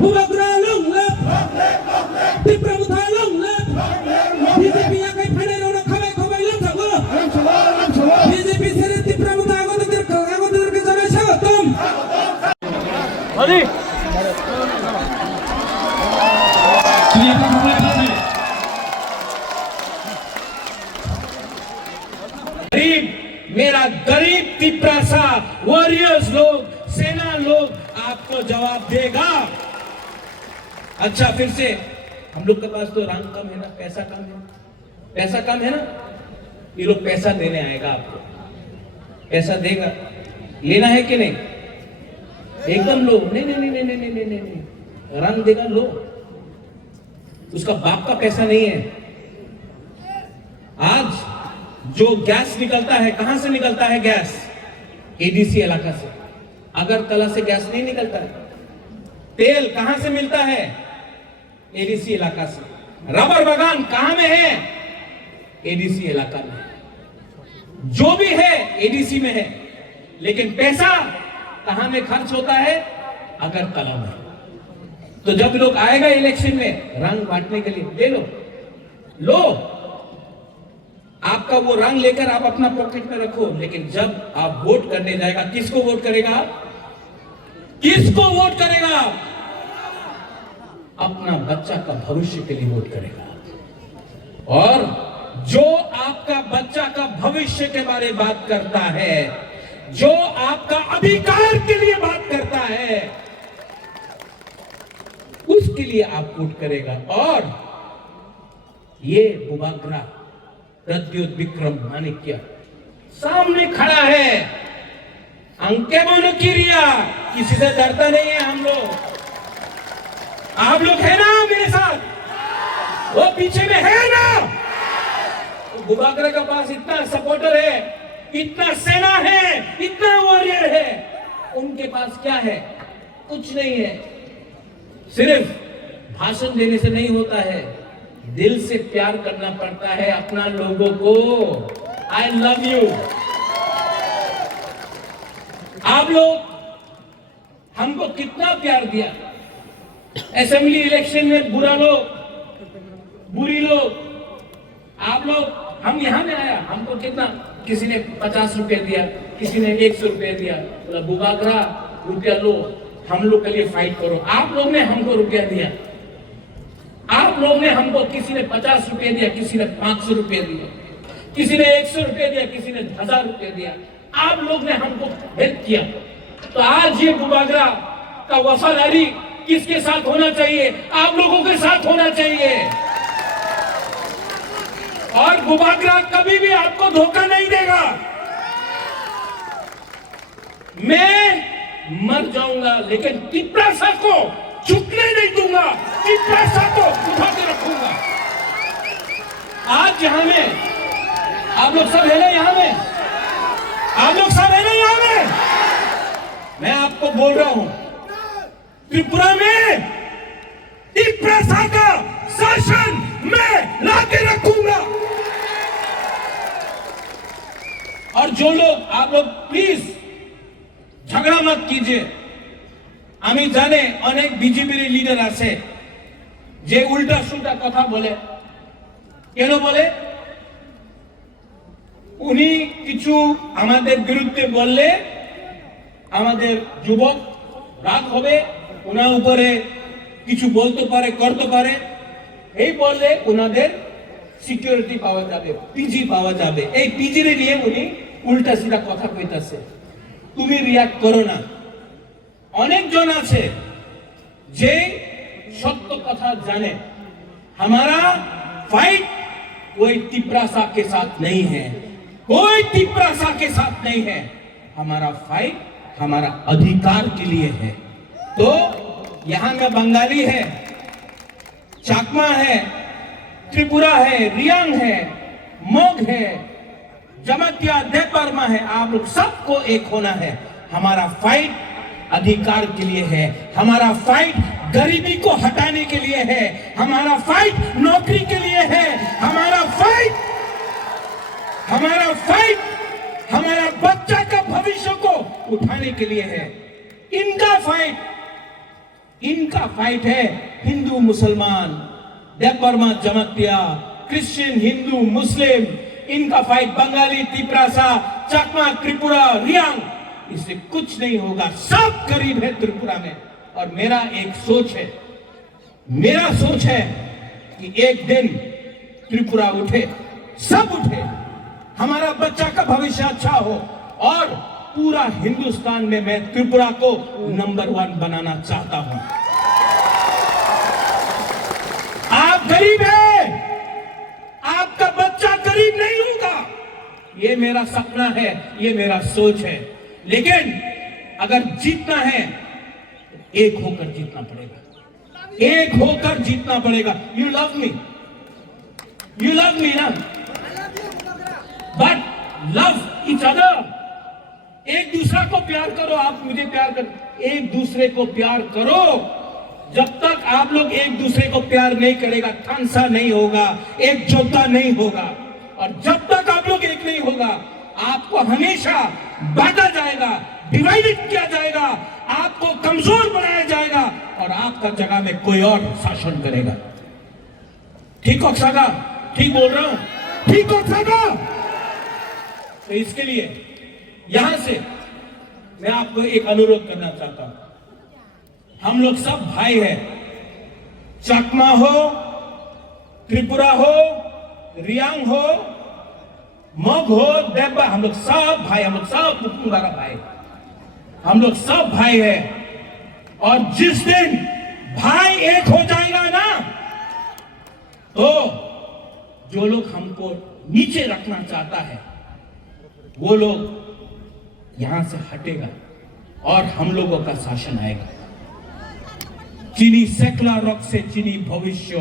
Bubagra long left. Tipramuta long left. BJP yang kay panay na kamay lang sago. BJP sere Tipramuta agot ke samay swagotam. Ali. गरीब मेरा गरीब Tiprasa warriors लोग सेना लोग आपको जवाब देगा। अच्छा फिर से हम लोग के पास तो रंग कम है ना, पैसा कम है, पैसा कम है ना, ये लोग पैसा देने आएगा आपको, पैसा देगा, लेना है कि नहीं? एकदम लो, नहीं नहीं नहीं नहीं नहीं नहीं नहीं नहीं, रंग देगा लो, उसका बाप का पैसा नहीं है। आज जो गैस निकलता है, कहां से निकलता है गैस? एडीसी इलाका से। अगरतला से गैस नहीं निकलता है। तेल कहां से मिलता है? एडीसी इलाका से। रबर बागान कहां में है? एडीसी इलाका में। जो भी है एडीसी में है, लेकिन पैसा कहां में खर्च होता है? अगरतला में। तो जब लोग आएगा इलेक्शन में रंग बांटने के लिए, ले लो लो, आपका वो रंग लेकर आप अपना पॉकेट में रखो, लेकिन जब आप वोट करने जाएगा, किसको वोट करेगा? किसको वोट करेगा? अपना बच्चा का भविष्य के लिए वोट करेगा। और जो आपका बच्चा का भविष्य के बारे में बात करता है, जो आपका अधिकार के लिए बात करता है, उसके लिए आप वोट करेगा। और ये बुबाग्रा प्रद्युत विक्रम माणिक्य सामने खड़ा है, अंके बोलो किरिया, किसी से डरता नहीं है हम लोग। आप लोग है ना मेरे साथ? वो पीछे में है ना? तो बुबाग्रा के पास इतना सपोर्टर है, इतना सेना है, इतना वॉरियर है, उनके पास क्या है? कुछ नहीं है। सिर्फ भाषण देने से नहीं होता है, दिल से प्यार करना पड़ता है अपना लोगों को। I love you. आप लोग हमको कितना प्यार दिया। असेंबली इलेक्शन में बुरा लोग, बुरी लोग, आप लोग, हम यहां में आया, हमको कितना, किसी ने 50 रुपए दिया, किसी ने 100 रुपए दिया, बोला बुबाग्रा रुपया लो, हम लोग के लिए फाइट करो। आप लोग ने हमको रुपया दिया, आप लोग ने हमको, किसी ने 50 रुपए दिया, किसी ने 500 रुपए दिया, किसी ने 100 रुपए दिया, किसी ने 1000 रुपए दिया। आप लोग ने हमको हेल्प किया। तो आज ये बुबाग्रा का वफादारी किसके साथ होना चाहिए? आप लोगों के साथ होना चाहिए। और बुबाग्रा कभी भी आपको धोखा नहीं देगा। मैं मर जाऊंगा, लेकिन तिपरासा को झुकने नहीं दूंगा, तिपरासा को उठा के रखूंगा। आज यहां में आप लोग सब है ना, यहां में आप लोग सब है ना, यहां में मैं आपको बोल रहा हूं, त्रिपुरा में तिपरासा का शासन मैं लाके रखूंगा। और जो लोग, आप लोग प्लीज झगड़ा मत कीजिए। আমি জানে অনেক বিজেপির লিডার আছে যে উল্টা সুল্টা কথা বলে। কেন বলে? উনি কিছু আমাদের বিরুদ্ধে বললে আমাদের যুবক রাগ হবে, ওনার উপরে কিছু বলতে পারে, করতে পারে, এই বললে ওনাদের সিকিউরিটি পাওয়া যাবে, পিজি পাওয়া যাবে। এই পিজির নিয়ে উনি উল্টা সিধা কথা কইতাছে। তুমি রিয়াক্ট করো না। अनेक जन आछे जे सत्य कथा जाने। हमारा फाइट कोई तिपरासा के साथ नहीं है, कोई तिपरासा के साथ नहीं है। हमारा फाइट हमारा अधिकार के लिए है। तो यहाँ में बंगाली है, चाकमा है, त्रिपुरा है, रियांग है, मोग है, जमातिया, देवबर्मा है। आप लोग सबको एक होना है। हमारा फाइट अधिकार के लिए है, हमारा फाइट गरीबी को हटाने के लिए है, हमारा फाइट नौकरी के लिए है, हमारा फाइट हमारा बच्चा का भविष्य को उठाने के लिए है। इनका फाइट इनका फाइट है हिंदू मुसलमान, देवबर्मा जमातिया, क्रिश्चियन हिंदू मुस्लिम, इनका फाइट बंगाली, तिपरासा, चकमा, त्रिपुरा, रियांग, इससे कुछ नहीं होगा। सब गरीब है त्रिपुरा में। और मेरा एक सोच है, मेरा सोच है कि एक दिन त्रिपुरा उठे, सब उठे, हमारा बच्चा का भविष्य अच्छा हो और पूरा हिंदुस्तान में मैं त्रिपुरा को नंबर 1 बनाना चाहता हूं। आप गरीब हैं, आपका बच्चा गरीब नहीं होगा, ये मेरा सपना है, ये मेरा सोच है। लेकिन अगर जीतना है तो एक होकर जीतना पड़ेगा, एक होकर जीतना पड़ेगा। यू लव मी ना, बट लव ईच अदर। एक दूसरे को प्यार करो, आप मुझे प्यार करो, एक दूसरे को प्यार करो। जब तक आप लोग एक दूसरे को प्यार नहीं करेगा, थानसा नहीं होगा, एकजुटता नहीं होगा। और जब तक आप लोग एक नहीं होगा, आपको हमेशा बांटा जाएगा, डिवाइडेड किया जाएगा, आपको कमजोर बनाया जाएगा और आपका जगह में कोई और शासन करेगा। ठीक हो सागा? ठीक बोल रहा हूं? ठीक हो सागा? तो इसके लिए यहां से मैं आपको एक अनुरोध करना चाहता हूं। हम लोग सब भाई हैं, चकमा हो, त्रिपुरा हो, रियांग हो, मग हो, देवबा, हम लोग सब भाई, हम लोग सब पुपुंगारा भाई, हम लोग सब भाई हैं। और जिस दिन भाई एक हो जाएगा ना, तो जो लोग हमको नीचे रखना चाहता है वो लोग यहां से हटेगा और हम लोगों का शासन आएगा। चीनी सेकुलर रॉक से चीनी भविष्य